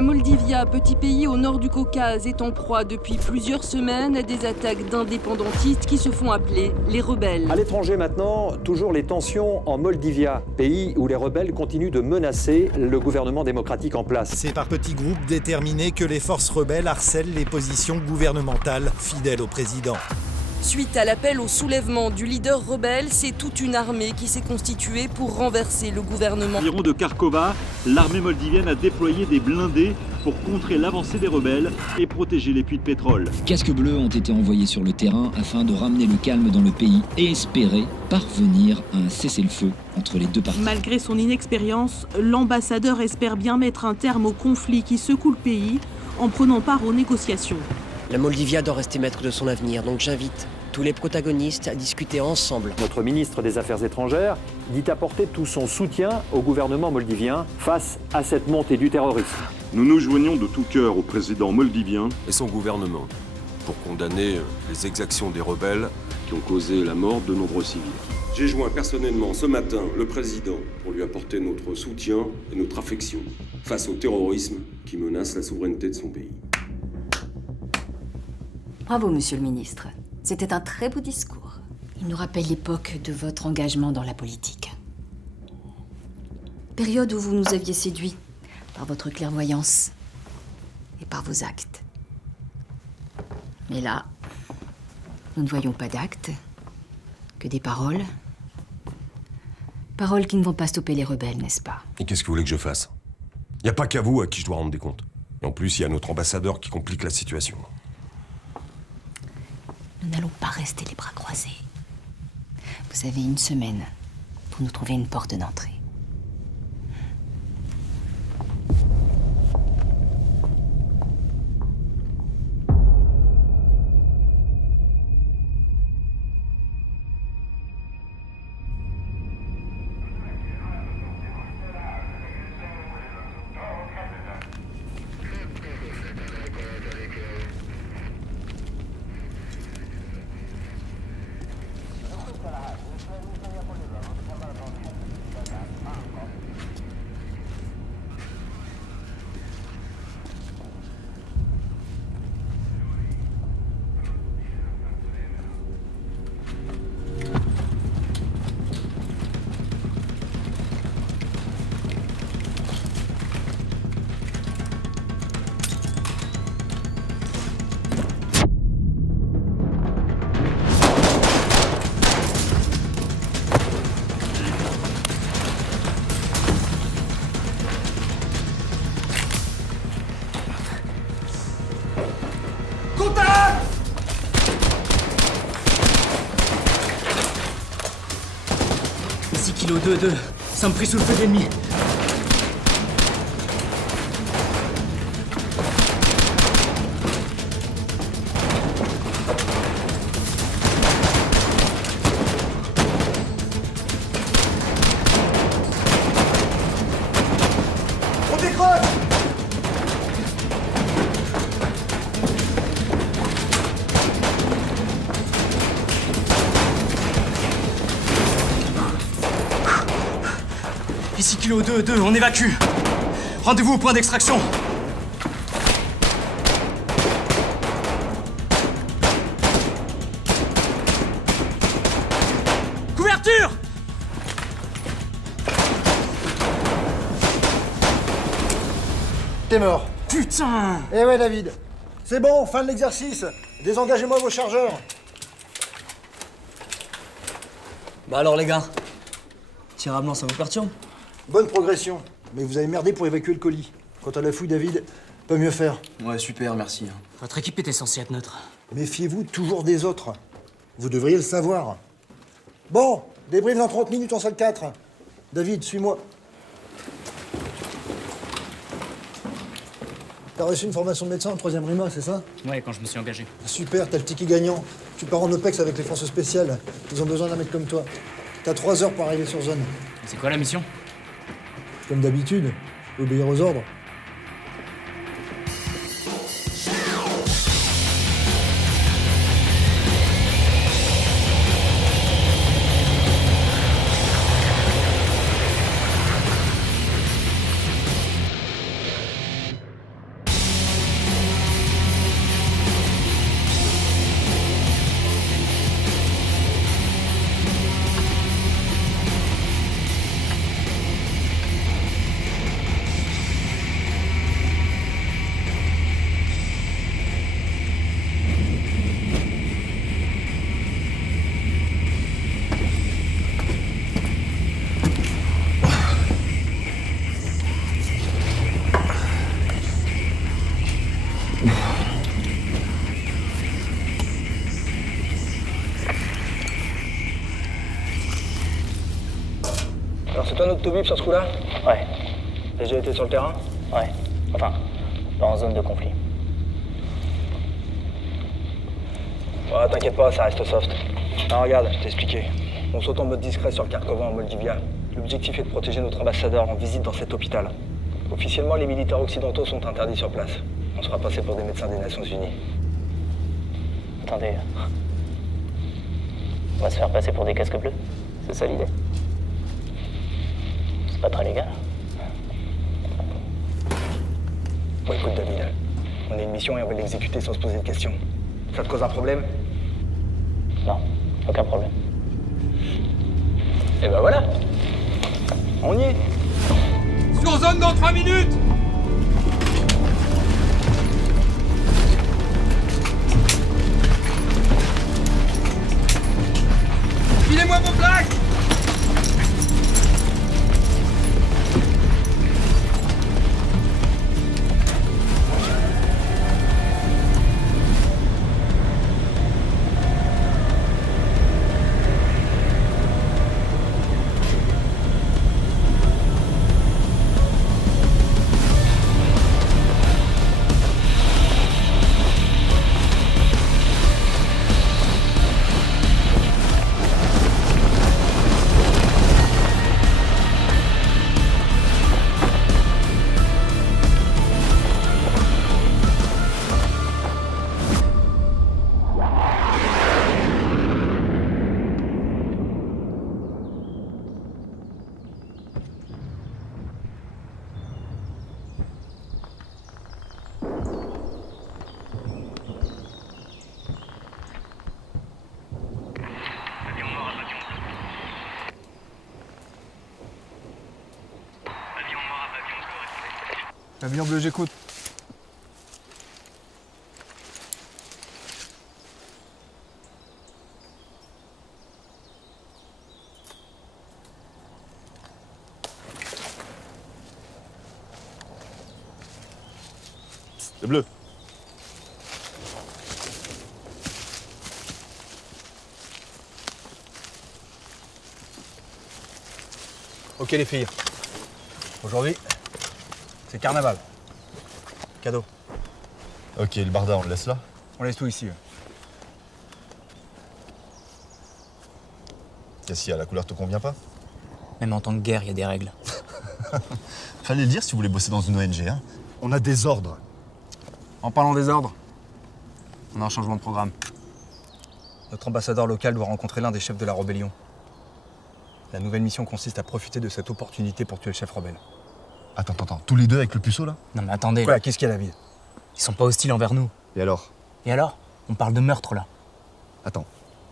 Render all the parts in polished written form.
La Moldivia, petit pays au nord du Caucase, est en proie depuis plusieurs semaines à des attaques d'indépendantistes qui se font appeler les rebelles. À l'étranger maintenant, toujours les tensions en Moldivia, pays où les rebelles continuent de menacer le gouvernement démocratique en place. C'est par petits groupes déterminés que les forces rebelles harcèlent les positions gouvernementales fidèles au président. Suite à l'appel au soulèvement du leader rebelle, c'est toute une armée qui s'est constituée pour renverser le gouvernement. Environ de Kharkova, l'armée moldivienne a déployé des blindés pour contrer l'avancée des rebelles et protéger les puits de pétrole. Casques bleus ont été envoyés sur le terrain afin de ramener le calme dans le pays et espérer parvenir à un cessez-le-feu entre les deux parties. Malgré son inexpérience, l'ambassadeur espère bien mettre un terme au conflit qui secoue le pays en prenant part aux négociations. La Moldivia doit rester maître de son avenir, donc j'invite tous les protagonistes à discuter ensemble. Notre ministre des Affaires étrangères dit apporter tout son soutien au gouvernement moldivien face à cette montée du terrorisme. Nous nous joignons de tout cœur au président moldivien et son gouvernement pour condamner les exactions des rebelles qui ont causé la mort de nombreux civils. J'ai joint personnellement ce matin le président pour lui apporter notre soutien et notre affection face au terrorisme qui menace la souveraineté de son pays. Bravo, monsieur le ministre. C'était un très beau discours. Il nous rappelle l'époque de votre engagement dans la politique. Période où vous nous aviez séduits par votre clairvoyance et par vos actes. Mais là, nous ne voyons pas d'actes, que des paroles. Paroles qui ne vont pas stopper les rebelles, n'est-ce pas? Et qu'est-ce que vous voulez que je fasse? Il n'y a pas qu'à vous à qui je dois rendre des comptes. Et en plus, il y a notre ambassadeur qui complique la situation. Nous n'allons pas rester les bras croisés. Vous avez une semaine pour nous trouver une porte d'entrée. Ici Kilo 2-2, sommes pris sous le feu de l'ennemi. On décroche! Ici Kilo 2-2, on évacue. Rendez-vous au point d'extraction. Couverture! T'es mort. Putain! Eh ouais, David. C'est bon, fin de l'exercice. Désengagez-moi vos chargeurs. Bah alors les gars, tir à blanc, ça vous perturbe? Bonne progression. Mais vous avez merdé pour évacuer le colis. Quant à la fouille, David, pas mieux faire. Ouais, super, merci. Votre équipe était censée être neutre. Méfiez-vous toujours des autres. Vous devriez le savoir. Bon, débrief dans 30 minutes en salle 4. David, suis-moi. T'as reçu une formation de médecin en 3e RIMA, c'est ça? Ouais, quand je me suis engagé. Super, t'as le ticket gagnant. Tu pars en OPEX avec les forces spéciales. Ils ont besoin d'un mec comme toi. T'as 3 heures pour arriver sur zone. C'est quoi la mission? Comme d'habitude, obéir aux ordres. toi notre Toubib sur ce coup-là? Ouais. Déjà été sur le terrain? Ouais. Enfin, pas en zone de conflit. Ouais, t'inquiète pas, ça reste soft. Ah, regarde, je t'ai expliqué. On saute en mode discret sur Kharkov en Moldivia. L'objectif est de protéger notre ambassadeur en visite dans cet hôpital. Officiellement, les militaires occidentaux sont interdits sur place. On sera passé pour des médecins des Nations Unies. Attendez. On va se faire passer pour des casques bleus? C'est ça l'idée? C'est pas très légal. Bon, écoute, David, on a une mission et on va l'exécuter sans se poser de questions. Ça te cause un problème? Non, aucun problème. Et ben voilà. On y est. Sur zone dans 3 minutes. Filez-moi vos plaques. Avion bleu, j'écoute. C'est bleu. Ok les filles. Aujourd'hui, c'est carnaval. Cadeau. Ok, le barda, on le laisse là? On laisse tout ici. Qu'est-ce qu'il y a, la couleur te convient pas? Même en temps de guerre, il y a des règles. Fallait le dire si vous voulez bosser dans une ONG, hein. On a des ordres. En parlant des ordres, on a un changement de programme. Notre ambassadeur local doit rencontrer l'un des chefs de la rébellion. La nouvelle mission consiste à profiter de cette opportunité pour tuer le chef rebelle. Attends, tous les deux avec le puceau là? Non mais attendez. Quoi, qu'est-ce qu'il y a, David? Ils sont pas hostiles envers nous. Et alors? Et alors? On parle de meurtre là. Attends,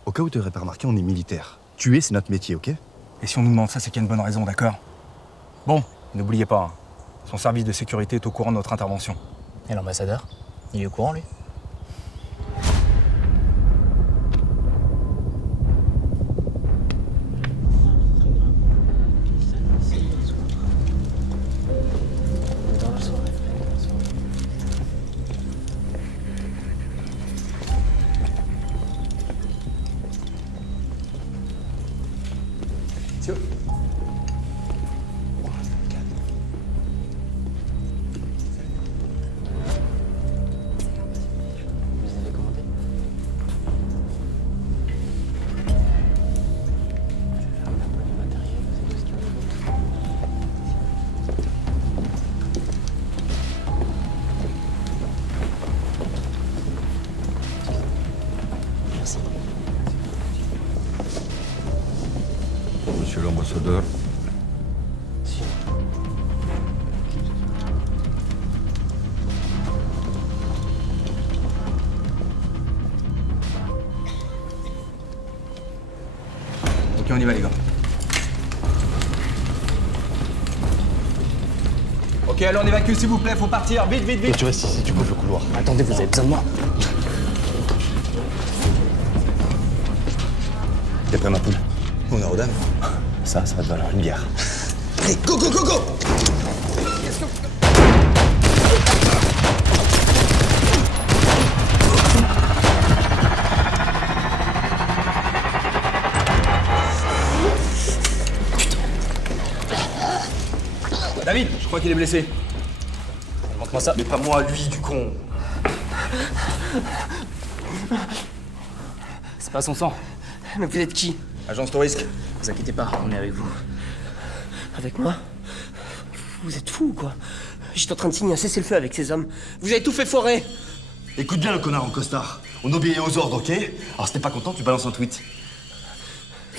au cas où tu n'aurais pas remarqué, on est militaire. Tuer, c'est notre métier, ok? Et si on nous demande ça, c'est qu'il y a une bonne raison, d'accord? Bon, n'oubliez pas, hein, son service de sécurité est au courant de notre intervention. Et l'ambassadeur? Il est au courant, lui? Monsieur l'ambassadeur. Ok, on y va les gars. Ok, allez on évacue s'il vous plaît, faut partir, vite, vite, vite. Toi, tu restes ici, tu couvres le couloir. Attendez, vous avez besoin de moi. T'es prêt, ma poule? On est aux dames. Ça va te valoir une bière. Allez, go, go, go, go! David, je crois qu'il est blessé. Montre-moi ça. Mais pas moi, lui, du con. C'est pas son sang. Mais vous êtes qui? Agence Tourisque. Vous inquiétez pas, on est avec vous. Avec moi? Vous êtes fous ou quoi? J'étais en train de signer un cessez-le-feu avec ces hommes. Vous avez tout fait foirer. Écoute bien le connard en costard. On obéit aux ordres, ok? Alors si t'es pas content, tu balances un tweet.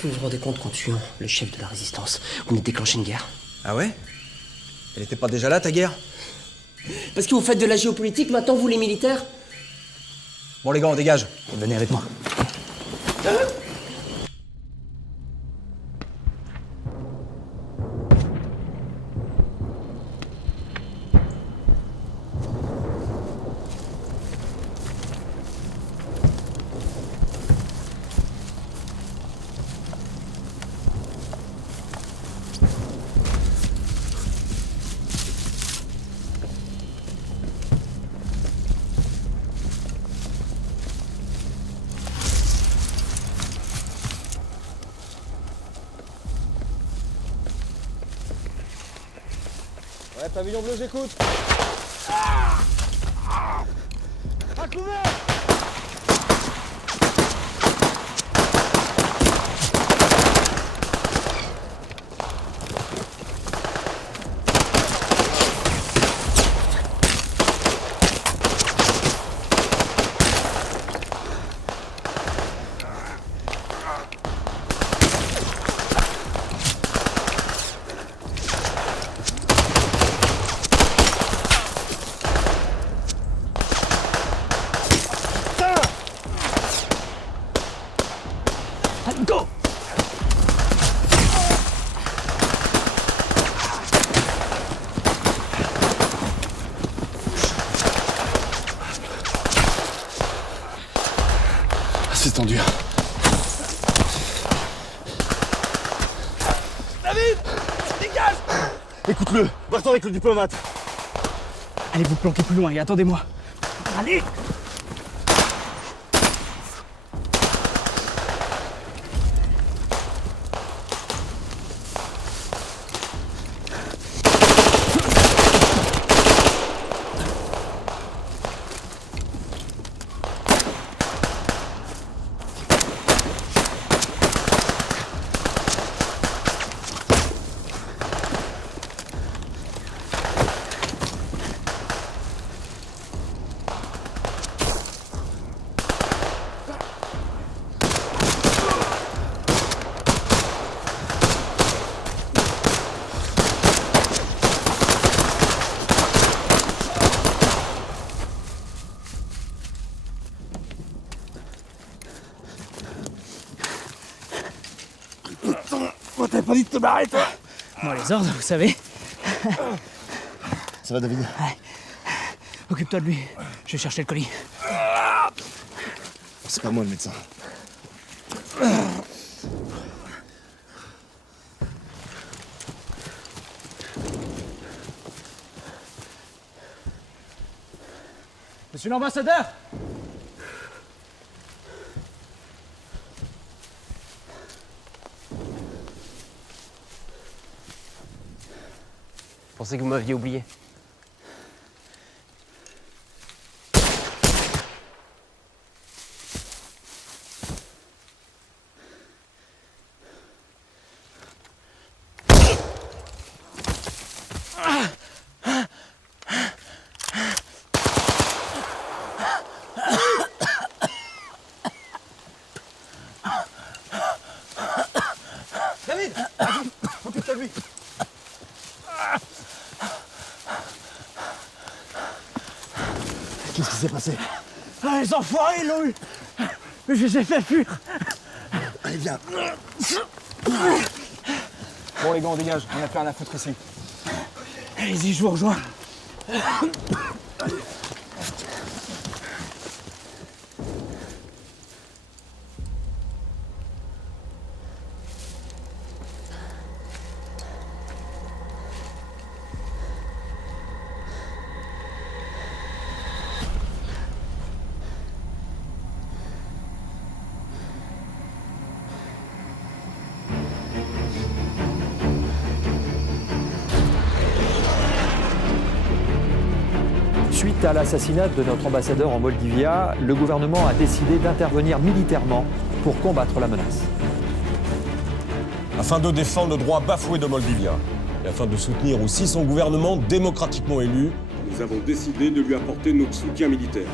Vous vous rendez compte qu'en tuant le chef de la résistance, on a déclenché une guerre? Ah ouais? Elle était pas déjà là, ta guerre? Parce que vous faites de la géopolitique maintenant, vous les militaires? Bon les gars, on dégage. Venez avec moi. Ouais, pavillon bleu, j'écoute. À couvert! Go! C'est tendu. David! Dégage! Écoute-le, va-t'en avec le diplomate. Allez vous planquer plus loin et attendez-moi. Allez! Moi, t'avais pas dit de te barrer, toi? Moi les ordres, vous savez. Ça va, David? Ouais. Occupe-toi de lui. Je vais chercher le colis. C'est pas moi le médecin. Monsieur l'ambassadeur! Je pensais que vous m'aviez oublié. David! Occupe-toi de lui! Qu'est-ce qui s'est passé? Ah, les enfoirés, ils l'ont eu! Je les ai fait fuir! Allez, viens. Bon les gars, on dégage. On a plus rien à foutre ici. Allez-y, je vous rejoins. Suite à l'assassinat de notre ambassadeur en Moldivia, le gouvernement a décidé d'intervenir militairement pour combattre la menace. Afin de défendre le droit bafoué de Moldivia et afin de soutenir aussi son gouvernement démocratiquement élu, nous avons décidé de lui apporter notre soutien militaire.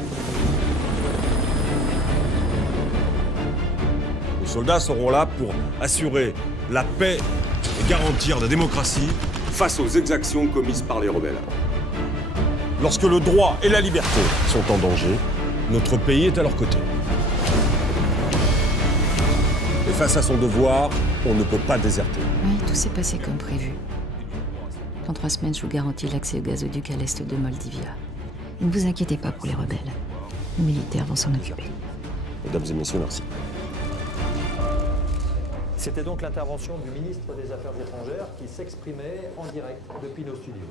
Nos soldats seront là pour assurer la paix et garantir la démocratie face aux exactions commises par les rebelles. Lorsque le droit et la liberté sont en danger, notre pays est à leur côté. Et face à son devoir, on ne peut pas déserter. Oui, tout s'est passé comme prévu. Dans 3 semaines, je vous garantis l'accès au gazoduc à l'est de Moldivia. Et ne vous inquiétez pas pour les rebelles. Les militaires vont s'en occuper. Mesdames et messieurs, merci. C'était donc l'intervention du ministre des Affaires étrangères qui s'exprimait en direct depuis nos studios.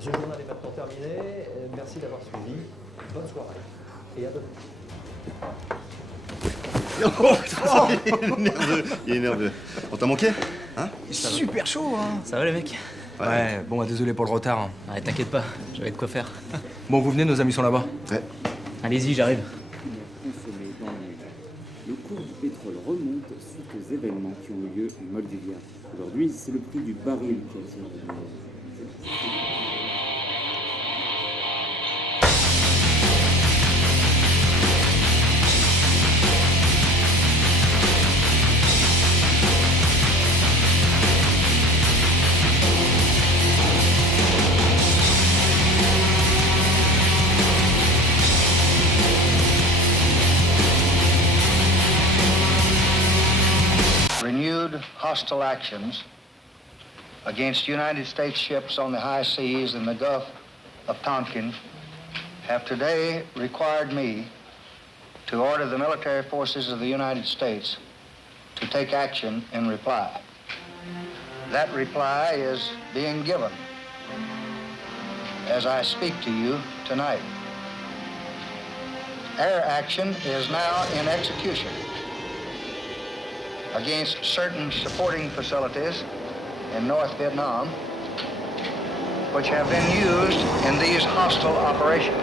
Ce journal est maintenant terminé. Merci d'avoir suivi. Bonne soirée et à demain. Il est nerveux. On t'a manqué? Hein? Super chaud, hein. Ça va les mecs? Ouais, bon, désolé pour le retard. Ouais, t'inquiète pas, j'avais de quoi faire. Bon, vous venez, nos amis sont là-bas. Ouais. Allez-y, j'arrive. Le cours du pétrole remonte suite aux événements qui ont eu lieu en Moldivia. Aujourd'hui, c'est le prix du baril qui a été Renewed hostile actions against United States ships on the high seas in the Gulf of Tonkin have today required me to order the military forces of the United States to take action in reply. That reply is being given as I speak to you tonight. Air action is now in execution against certain supporting facilities in North Vietnam, which have been used in these hostile operations.